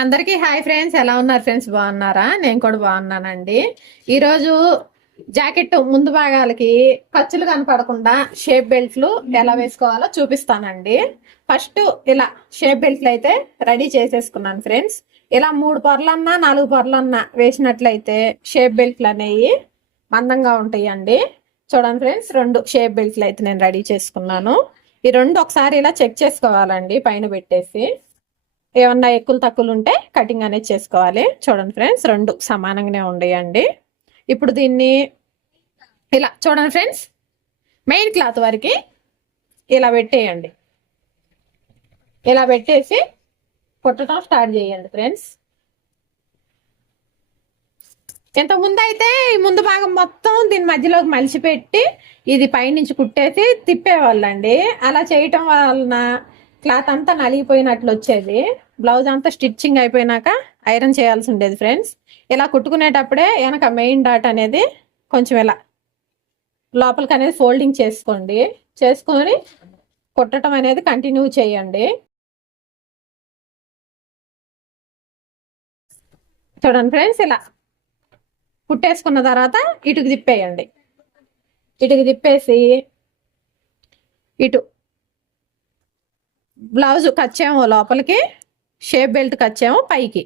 అందరికీ hi friends ఎలా ఉన్నారు ఫ్రెండ్స్? బాగున్నారా? నేను కూడా బాగున్నానండి. ఈరోజు జాకెట్ ముందు భాగాలకి ఖర్చులు కనపడకుండా షేప్ బెల్ట్లు ఎలా వేసుకోవాలో చూపిస్తానండి. ఫస్ట్ ఇలా షేప్ బెల్ట్లు అయితే రెడీ చేసేసుకున్నాను ఫ్రెండ్స్. ఇలా మూడు పొరలన్నా నాలుగు పొరలన్నా వేసినట్లయితే షేప్ బెల్ట్లు అనేవి మందంగా ఉంటాయండి. చూడండి ఫ్రెండ్స్ రెండు షేప్ బెల్ట్లు అయితే నేను రెడీ చేసుకున్నాను. ఈ రెండు ఒకసారి ఇలా చెక్ చేసుకోవాలండి పైన పెట్టేసి. ఏమన్నా ఎక్కులు తక్కువలు ఉంటే కటింగ్ అనేది చేసుకోవాలి. చూడండి ఫ్రెండ్స్ రెండు సమానంగానే ఉండేయండి. ఇప్పుడు దీన్ని ఇలా చూడండి ఫ్రెండ్స్ మెయిన్ క్లాత్ వరకు ఇలా పెట్టేయండి. ఇలా పెట్టేసి కుట్టడం స్టార్ట్ చేయండి ఫ్రెండ్స్ ఇంత ముందు అయితే ఈ ముందు భాగం మొత్తం దీని మధ్యలోకి మలిచిపెట్టి ఇది పైనుంచి కుట్టేసి తిప్పేవాళ్ళండి. అలా చేయటం వలన క్లాత్ అంతా నలిగిపోయినట్లు వచ్చేది బ్లౌజ్ అంతా స్టిచ్చింగ్ అయిపోయినాక ఐరన్ చేయాల్సి ఉండేది ఫ్రెండ్స్. ఇలా కుట్టుకునేటప్పుడే వెనక మెయిన్ డాట్ అనేది కొంచెం ఇలా లోపలికి అనేది ఫోల్డింగ్ చేసుకోండి. చేసుకొని కుట్టడం అనేది కంటిన్యూ చేయండి. చూడండి ఫ్రెండ్స్ ఇలా కుట్టేసుకున్న తర్వాత ఇటుకు తిప్పేయండి. ఇటుకు తిప్పేసి ఇటు బ్లౌజ్ కచ్చాము లోపలికి షేప్ బెల్ట్ కచ్చాము పైకి.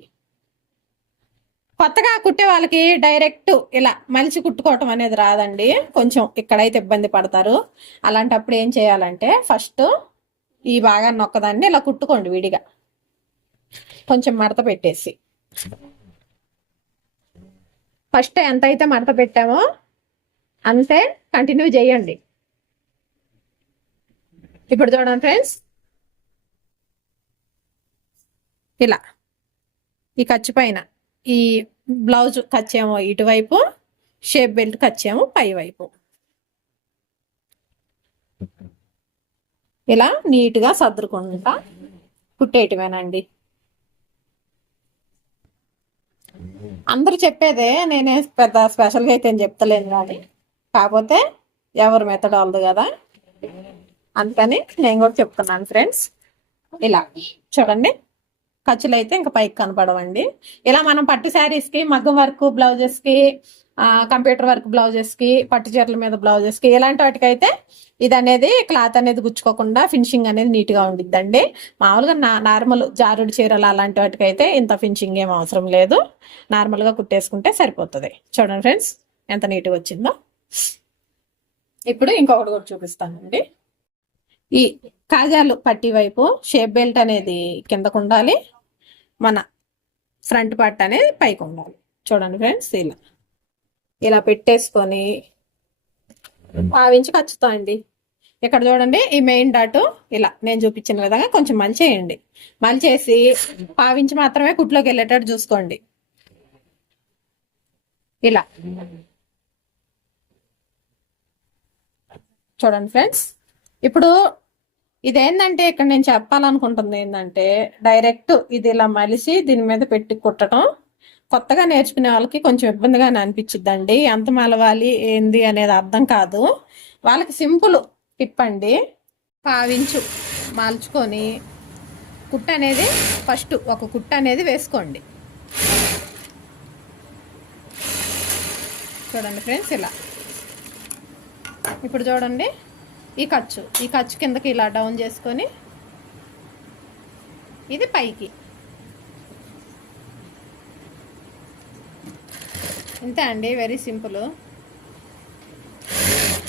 కొత్తగా కుట్టే వాళ్ళకి డైరెక్ట్ ఇలా మలిచి కుట్టుకోవటం అనేది రాదండి. కొంచెం ఇక్కడైతే ఇబ్బంది పడతారు. అలాంటప్పుడు ఏం చేయాలంటే ఫస్ట్ ఈ భాగాన్ని ఒక్కదాన్ని ఇలా కుట్టుకోండి విడిగా. కొంచెం మడత పెట్టేసి. ఫస్ట్ ఎంత అయితే మడత పెట్టామో అంతే కంటిన్యూ చేయండి. ఇప్పుడు చూడండి ఫ్రెండ్స్. ఇలా. ఈ ఖర్చు పైన. ఈ బ్లౌజ్ ఖర్చేమో ఇటువైపు షేప్ బెల్ట్ ఖర్చేమో పై వైపు ఇలా నీట్గా సర్దుకుంటా కుట్టేయటమేనండి. అందరూ చెప్పేదే నేనే పెద్ద స్పెషల్గా అయితే ఏం చెప్తలేను కానీ. కాకపోతే ఎవరు మెథడ్ వాళ్ళదు కదా. అందుకని నేను కూడా చెప్తున్నాను ఫ్రెండ్స్. ఇలా. చూడండి. ఖర్చులు అయితే ఇంకా పైకి కనపడవండి. ఇలా మనం పట్టు శారీస్కి మగ్గం వర్క్ బ్లౌజెస్కి కంప్యూటర్ వర్క్ బ్లౌజెస్కి పట్టు చీరల మీద బ్లౌజెస్కి ఇలాంటి వాటికైతే ఇది అనేది క్లాత్ అనేది గుచ్చుకోకుండా ఫినిషింగ్ అనేది నీట్గా ఉండిద్దండి. మామూలుగా నా నార్మల్ జారుడు చీరలు అలాంటి వాటికైతే ఇంత ఫినిషింగ్ ఏం అవసరం లేదు. నార్మల్గా కుట్టేసుకుంటే సరిపోతుంది. చూడండి ఫ్రెండ్స్ ఎంత నీట్గా వచ్చిందో. ఇప్పుడు ఇంకొకటి కూడా చూపిస్తానండి. ఈ కాజాలు పట్టి వైపు షేప్ బెల్ట్ అనేది కిందకు ఉండాలి మన ఫ్రంట్ పార్ట్ అనేది పైకి ఉండాలి. చూడండి ఫ్రెండ్స్ ఇలా. ఇలా పెట్టేసుకొని పావించి ఖర్చుతా అండి. ఇక్కడ చూడండి ఈ మెయిన్ డాట్ ఇలా. నేను చూపించిన విధంగా కొంచెం మలిచేయండి మలిచేసి పావించి మాత్రమే కుట్లోకి వెళ్ళేటట్టు చూసుకోండి. ఇలా. చూడండి ఫ్రెండ్స్ ఇప్పుడు ఇదేంటంటే ఇక్కడ నేను చెప్పాలనుకుంటుంది ఏంటంటే డైరెక్ట్ ఇది ఇలా మలిసి దీని మీద పెట్టి కుట్టడం కొత్తగా నేర్చుకునే వాళ్ళకి కొంచెం ఇబ్బందిగానే అనిపించిద్దండి ఎంత మలవాలి ఏంది అనేది అర్థం కాదు. వాళ్ళకి సింపుల్ టిప్ అండి. పావించు మలుచుకొని కుట్ట అనేది ఫస్ట్ ఒక కుట్ట అనేది వేసుకోండి. చూడండి ఫ్రెండ్స్ ఇలా. ఇప్పుడు చూడండి. ఈ ఖర్చు ఈ ఖర్చు కిందకి ఇలా డౌన్ చేసుకొని ఇది పైకి. ఇంతే అండి వెరీ సింపుల్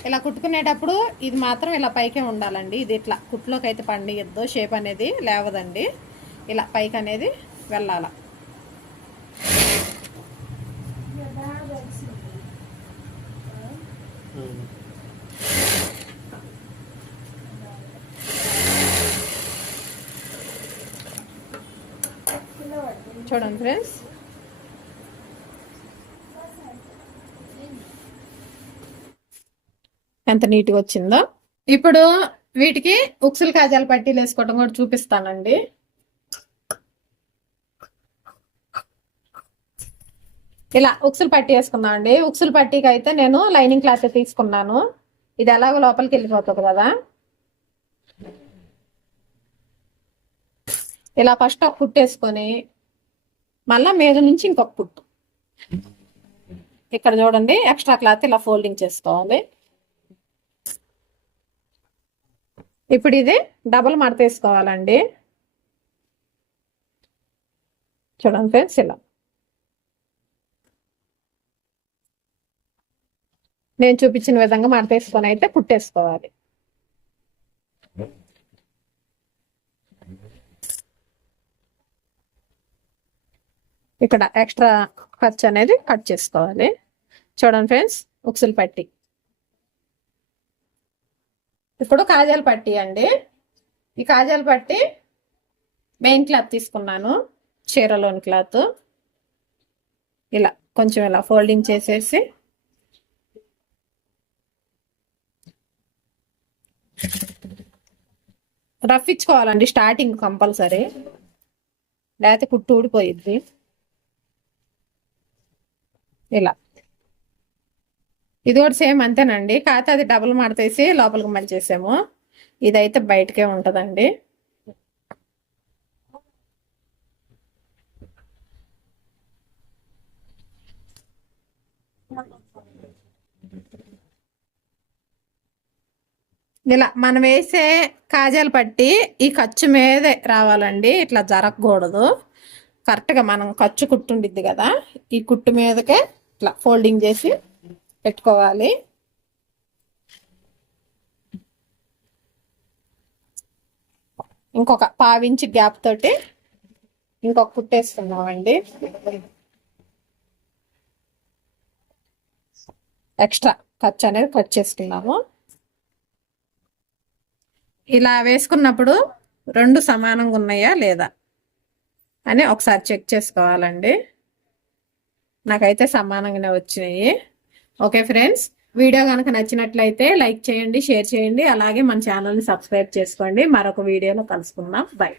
ఇలా కుట్టుకునేటప్పుడు ఇది మాత్రం ఇలా పైకే ఉండాలండి. ఇది ఇట్లా కుట్లోకి అయితే పండియద్దు షేప్ అనేది లేవదండి. ఇలా పైకి అనేది వెళ్ళాల. చూడండి ఫ్రెండ్స్. ఎంత నీట్గా వచ్చిందో. ఇప్పుడు వీటికి ఉక్సులు కాజాలు పట్టీలు వేసుకోవడం కూడా చూపిస్తానండి. ఇలా ఉక్సులు పట్టి వేసుకున్నాం అండి ఉక్సులు పట్టీకి అయితే నేను లైనింగ్ క్లాత్ తీసుకున్నాను. ఇది ఎలాగో లోపలికి వెళ్ళిపోతుంది కదా. ఇలా ఫస్ట్ ఒక కుట్టేసుకొని మళ్ళా మీద నుంచి ఇంకొక కుట్టు ఇక్కడ చూడండి ఎక్స్ట్రా క్లాత్ ఇలా ఫోల్డింగ్ చేసుకోవాలి ఇప్పుడు ఇది డబల్ మడతేసుకోవాలండి చూడండి ఫ్రెండ్స్ ఇలా. నేను చూపించిన విధంగా మడతేసుకొని అయితే కుట్టేసుకోవాలి ఇక్కడ ఎక్స్ట్రా ఖర్చు అనేది కట్ చేసుకోవాలి. చూడండి ఫ్రెండ్స్ ఉక్సులు పట్టి. ఇప్పుడు కాజాలు పట్టి అండి. ఈ కాజాలు పట్టి మెయిన్ క్లాత్ తీసుకున్నాను. చీరలోని క్లాత్ ఇలా కొంచెం ఇలా ఫోల్డింగ్ చేసేసి. రఫ్ ఇచ్చుకోవాలండి స్టార్టింగ్ కంపల్సరీ లేకపోతే కుట్టు ఊడిపోయిద్ది. ఇలా. ఇది కూడా సేమ్ అంతేనండి. కాకపోతే అది డబుల్ మడతేసి లోపలికి మలిచేసాము ఇదైతే బయటకే ఉంటదండి. ఇలా మనం వేసే కాజాలు పట్టి ఈ ఖర్చు మీదే రావాలండి. ఇట్లా జరగకూడదు. కరెక్ట్గా మనం ఖర్చు కుట్టుండిద్ది కదా. ఈ కుట్టు మీదకే ఇట్లా ఫోల్డింగ్ చేసి పెట్టుకోవాలి. ఇంకొక పావించి గ్యాప్ తోటి ఇంకొక కుట్టేసుకున్నామండి ఎక్స్ట్రా ఖర్చు అనేది కట్ చేసుకున్నాము. ఇలా వేసుకున్నప్పుడు రెండు సమానంగా ఉన్నాయా లేదా అని ఒకసారి చెక్ చేసుకోవాలండి. నాకైతే సమానంగానే వచ్చినాయి. ఓకే ఫ్రెండ్స్ వీడియో కనుక నచ్చినట్లయితే లైక్ చేయండి షేర్ చేయండి అలాగే మన ఛానల్ని సబ్స్క్రైబ్ చేసుకోండి. మరొక వీడియోలో కలుసుకుందాం. బై.